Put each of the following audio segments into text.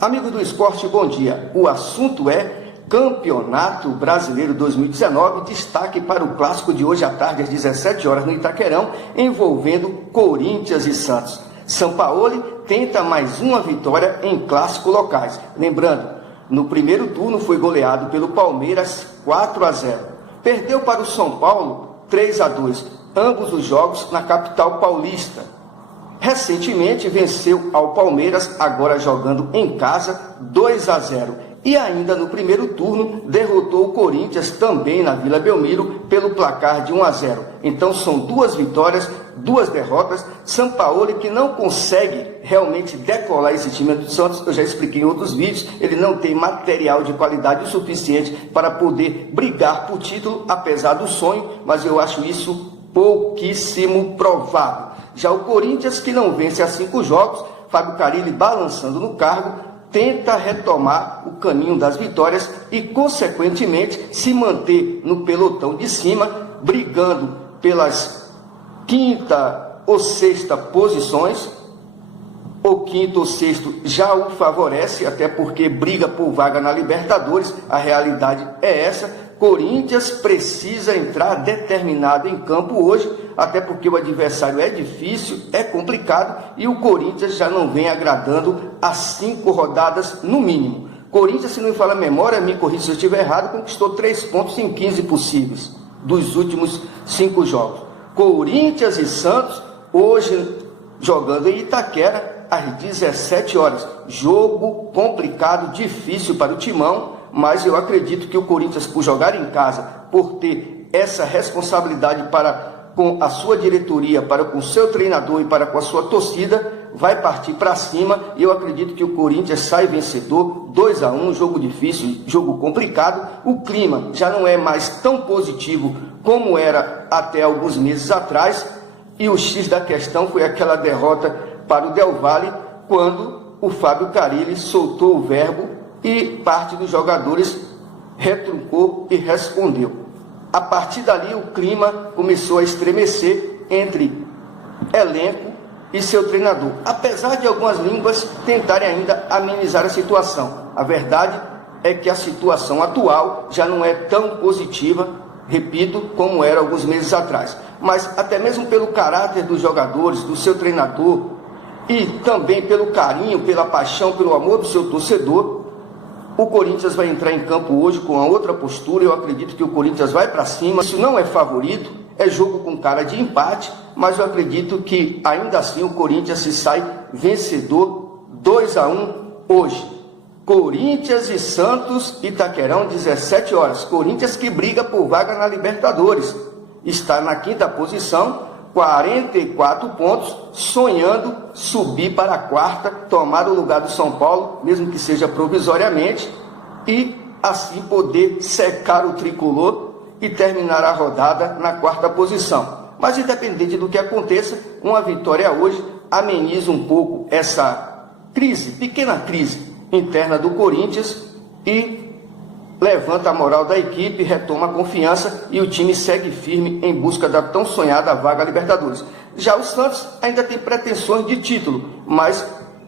Amigo do esporte, bom dia. O assunto é Campeonato Brasileiro 2019, destaque para o clássico de hoje à tarde, às 17 horas, no Itaquerão, envolvendo Corinthians e Santos. Sampaoli tenta mais uma vitória em clássicos locais. Lembrando, no primeiro turno foi goleado pelo Palmeiras 4-0. Perdeu para o São Paulo 3-2, ambos os jogos na capital paulista. Recentemente venceu ao Palmeiras, agora jogando em casa, 2-0. E ainda no primeiro turno derrotou o Corinthians também na Vila Belmiro pelo placar de 1-0. Então são duas vitórias, duas derrotas. Sampaoli que não consegue realmente decolar esse time do Santos, eu já expliquei em outros vídeos, ele não tem material de qualidade o suficiente para poder brigar por título, apesar do sonho, mas eu acho isso pouquíssimo provável. Já o Corinthians, que não vence há 5 jogos, Fábio Carille balançando no cargo, tenta retomar o caminho das vitórias e, consequentemente, se manter no pelotão de cima, brigando pelas 5ª ou 6ª posições. O 5º ou 6º já o favorece, até porque briga por vaga na Libertadores, a realidade é essa. Corinthians precisa entrar determinado em campo hoje, até porque o adversário é difícil, é complicado, e o Corinthians já não vem agradando há 5 rodadas no mínimo. Corinthians, se não me falha a memória, me corrija se eu estiver errado, conquistou 3 pontos em 15 possíveis dos últimos 5 jogos. Corinthians e Santos, hoje jogando em Itaquera, às 17 horas. Jogo complicado, difícil para o Timão, mas eu acredito que o Corinthians, por jogar em casa, por ter essa responsabilidade para com a sua diretoria, para com o seu treinador e para com a sua torcida, vai partir para cima, e eu acredito que o Corinthians sai vencedor, 2-1, jogo difícil, jogo complicado. O clima já não é mais tão positivo como era até alguns meses atrás, e o X da questão foi aquela derrota para o Del Valle, quando o Fábio Carille soltou o verbo e parte dos jogadores retrucou e respondeu. A partir dali o clima começou a estremecer entre elenco e seu treinador, apesar de algumas línguas tentarem ainda amenizar a situação. A verdade é que a situação atual já não é tão positiva, repito, como era alguns meses atrás. Mas até mesmo pelo caráter dos jogadores, do seu treinador, e também pelo carinho, pela paixão, pelo amor do seu torcedor, o Corinthians vai entrar em campo hoje com uma outra postura. Eu acredito que o Corinthians vai para cima. Isso não é favorito, é jogo com cara de empate, mas eu acredito que ainda assim o Corinthians se sai vencedor, 2-1 hoje. Corinthians e Santos, Itaquerão, 17 horas. Corinthians que briga por vaga na Libertadores. Está na 5ª posição, 44 pontos, sonhando subir para a 4ª, tomar o lugar do São Paulo, mesmo que seja provisoriamente, e assim poder secar o tricolor e terminar a rodada na 4ª posição. Mas independente do que aconteça, uma vitória hoje ameniza um pouco essa crise, pequena crise interna do Corinthians, e levanta a moral da equipe, retoma a confiança, e o time segue firme em busca da tão sonhada vaga Libertadores. Já o Santos ainda tem pretensões de título, mas,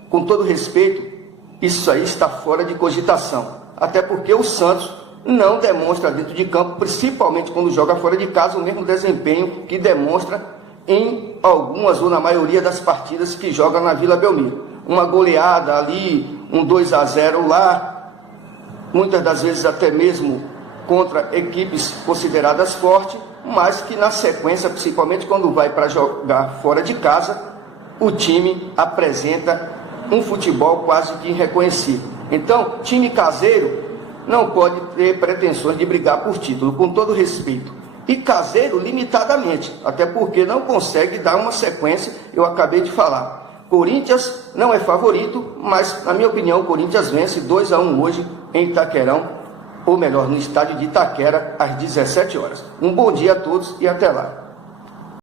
com todo respeito, isso aí está fora de cogitação. Até porque o Santos não demonstra dentro de campo, principalmente quando joga fora de casa, o mesmo desempenho que demonstra em algumas ou na maioria das partidas que joga na Vila Belmiro. Uma goleada ali, um 2-0 lá, muitas das vezes até mesmo contra equipes consideradas fortes, mas que na sequência, principalmente quando vai para jogar fora de casa, o time apresenta um futebol quase que irreconhecível. Então, time caseiro não pode ter pretensões de brigar por título, com todo respeito. E caseiro limitadamente, até porque não consegue dar uma sequência, eu acabei de falar. Corinthians não é favorito, mas, na minha opinião, o Corinthians vence 2-1 hoje em Itaquerão, ou melhor, no estádio de Itaquera, às 17 horas. Um bom dia a todos e até lá.